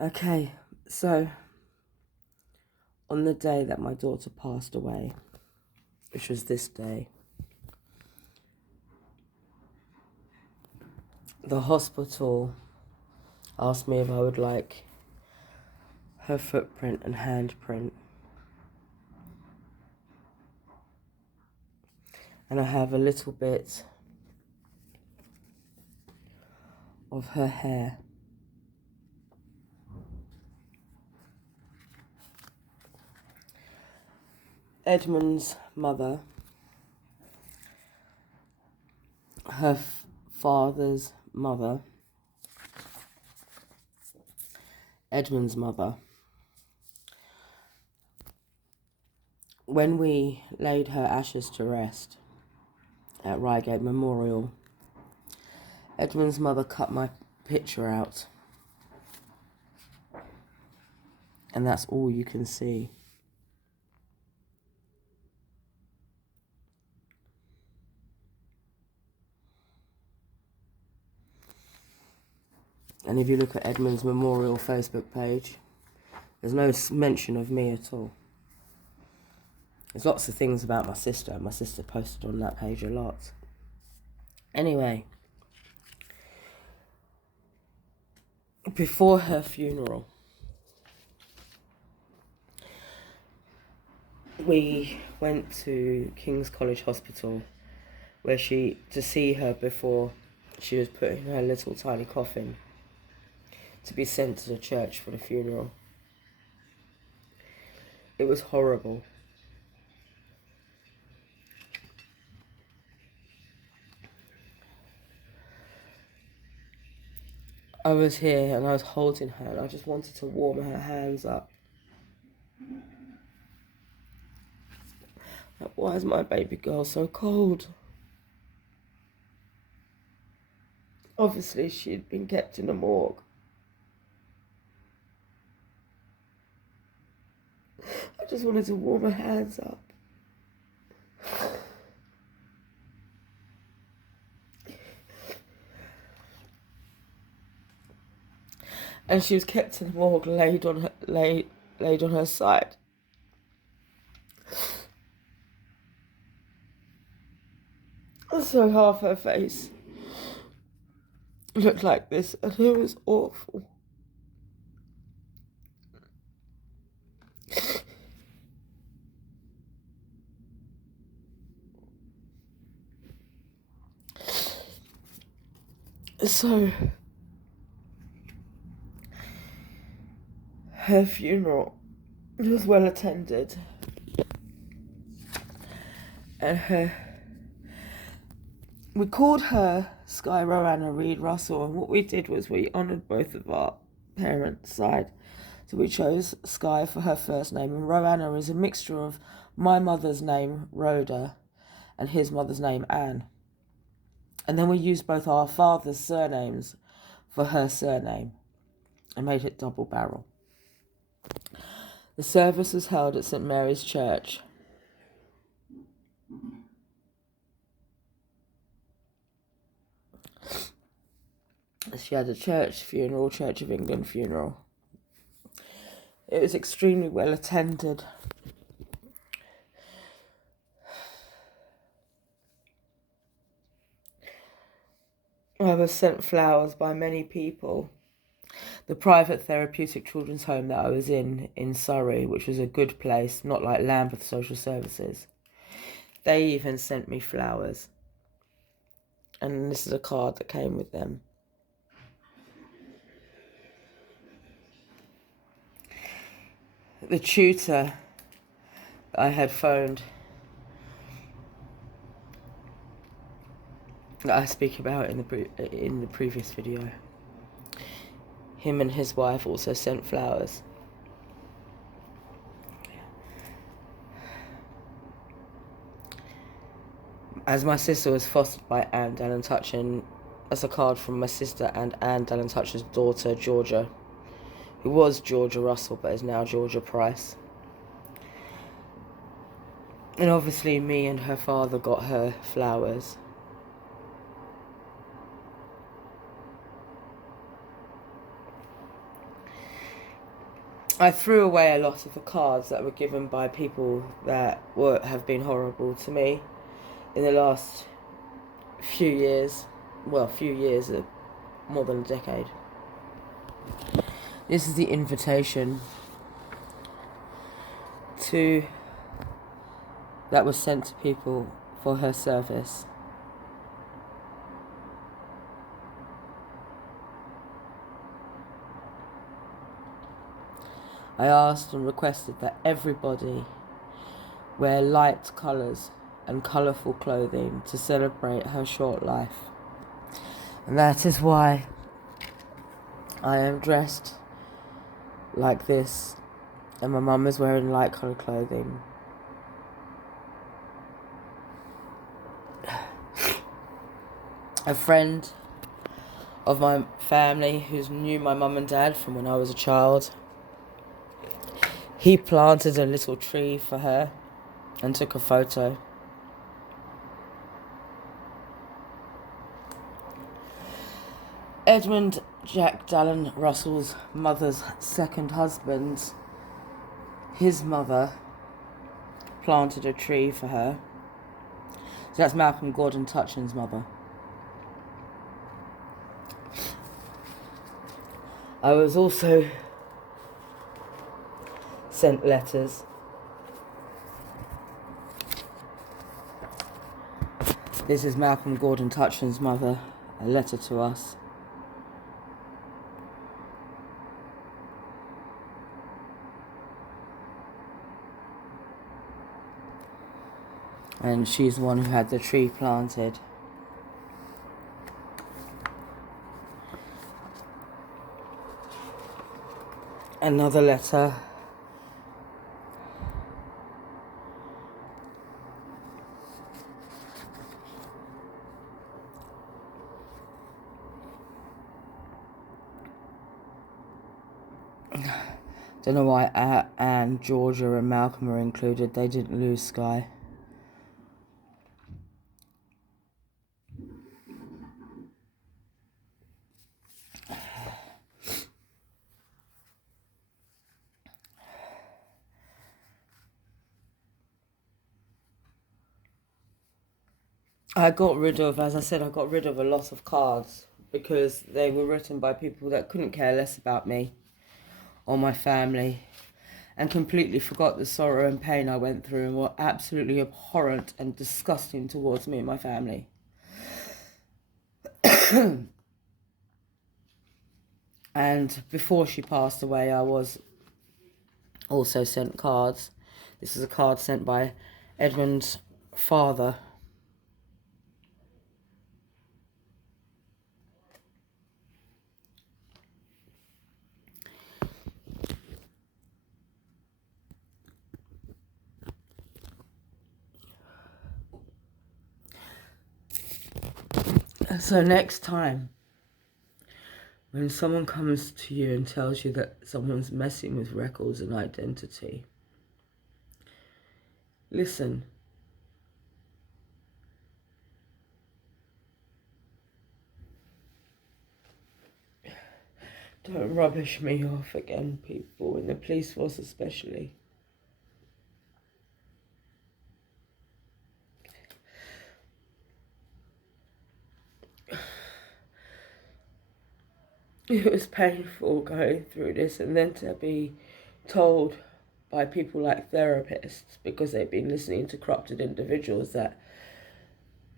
Okay, so on the day that my daughter passed away, which was this day, the hospital asked me if I would like her footprint and handprint. And I have a little bit of her hair. Edmund's mother, her father's mother, Edmund's mother, when we laid her ashes to rest at Reigate Memorial, Edmund's mother cut my picture out, and that's all you can see. And if you look at Edmund's Memorial Facebook page, there's no mention of me at all. There's lots of things about my sister. My sister posted on that page a lot. Anyway, before her funeral, we went to King's College Hospital to see her before she was put in her little tiny coffin to be sent to the church for the funeral. It was horrible. I was here and I was holding her and I just wanted to warm her hands up. Like, why is my baby girl so cold? Obviously she had been kept in a morgue. I just wanted to warm her hands up. And she was kept in the morgue, laid on her side. So half her face looked like this, and it was awful. So her funeral was well attended, and we called her Skye Reed Russell, and what we did was we honoured both of our parents' side. So we chose Skye for her first name, and Roanna is a mixture of my mother's name, Rhoda, and his mother's name, Anne. And then we used both our father's surnames for her surname and made it double barrel. The service was held at St Mary's Church. She had a church funeral, Church of England funeral. It was extremely well attended. I was sent flowers by many people. The private therapeutic children's home that I was in Surrey, which was a good place, not like Lambeth Social Services, they even sent me flowers. And this is a card that came with them. The tutor I had phoned, that I speak about in the previous video, him and his wife also sent flowers. As my sister was fostered by Anne Dallin Touch, and that's a card from my sister and Anne Dallin Touch's daughter, Georgia, who was Georgia Russell but is now Georgia Price. And obviously me and her father got her flowers. I threw away a lot of the cards that were given by people that have been horrible to me in the last few years. Well, few years, more than a decade. This is the invitation that was sent to people for her service. I asked and requested that everybody wear light colours and colourful clothing to celebrate her short life. And that is why I am dressed like this, and my mum is wearing light coloured clothing. A friend of my family who knew my mum and dad from when I was a child, he planted a little tree for her and took a photo. Edmund Jack Dallin Russell's mother's second husband, his mother planted a tree for her. So that's Malcolm Gordon Tutchin's mother. I was also sent letters. This is Malcolm Gordon Tutchin's mother, a letter to us. And she's the one who had the tree planted. Another letter. Don't know why Anne, Georgia and Malcolm are included. They didn't lose Skye. I got rid of a lot of cards because they were written by people that couldn't care less about me or my family and completely forgot the sorrow and pain I went through and were absolutely abhorrent and disgusting towards me and my family. And before she passed away, I was also sent cards. This is a card sent by Edmund's father. So next time, when someone comes to you and tells you that someone's messing with records and identity, listen. Don't rubbish me off again, people, in the police force especially. It was painful going through this, and then to be told by people like therapists, because they've been listening to corrupted individuals, that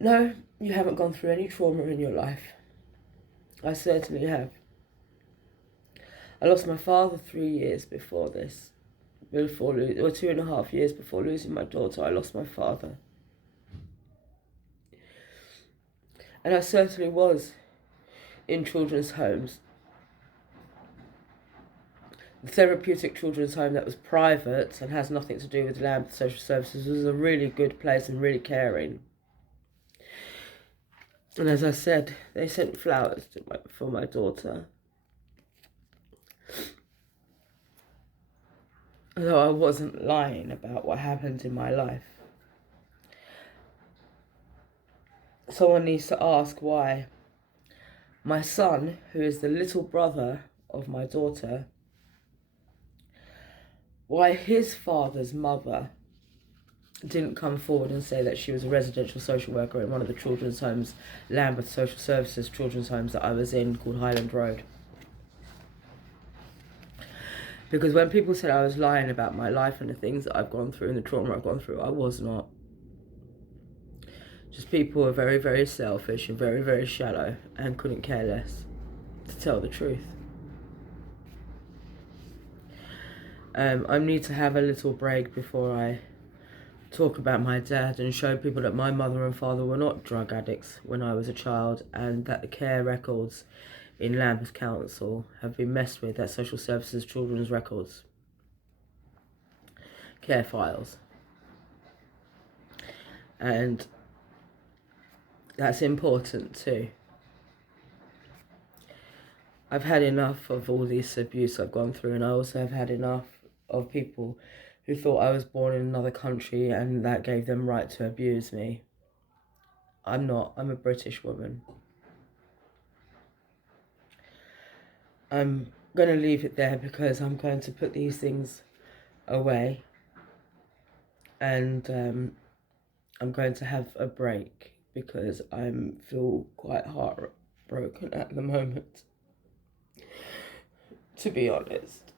no, you haven't gone through any trauma in your life. I certainly have. I lost my father 3 years before this. Or 2.5 years before losing my daughter, I lost my father. And I certainly was in children's homes. The therapeutic children's home that was private and has nothing to do with Land Social Services was a really good place and really caring. And as I said, they sent flowers for my daughter. Although I wasn't lying about what happened in my life. Someone needs to ask why my son, who is the little brother of my daughter, why his father's mother didn't come forward and say that she was a residential social worker in one of the children's homes, Lambeth Social Services children's homes that I was in, called Highland Road. Because when people said I was lying about my life and the things that I've gone through and the trauma I've gone through, I was not. Just people were very, very selfish and very, very shallow and couldn't care less, to tell the truth. I need to have a little break before I talk about my dad and show people that my mother and father were not drug addicts when I was a child, and that the care records in Lambeth Council have been messed with, that Social Services Children's Records, care files. And that's important too. I've had enough of all this abuse I've gone through, and I also have had enough of people who thought I was born in another country and that gave them right to abuse me. I'm not. I'm a British woman. I'm going to leave it there because I'm going to put these things away, and I'm going to have a break because I feel quite heartbroken at the moment, to be honest.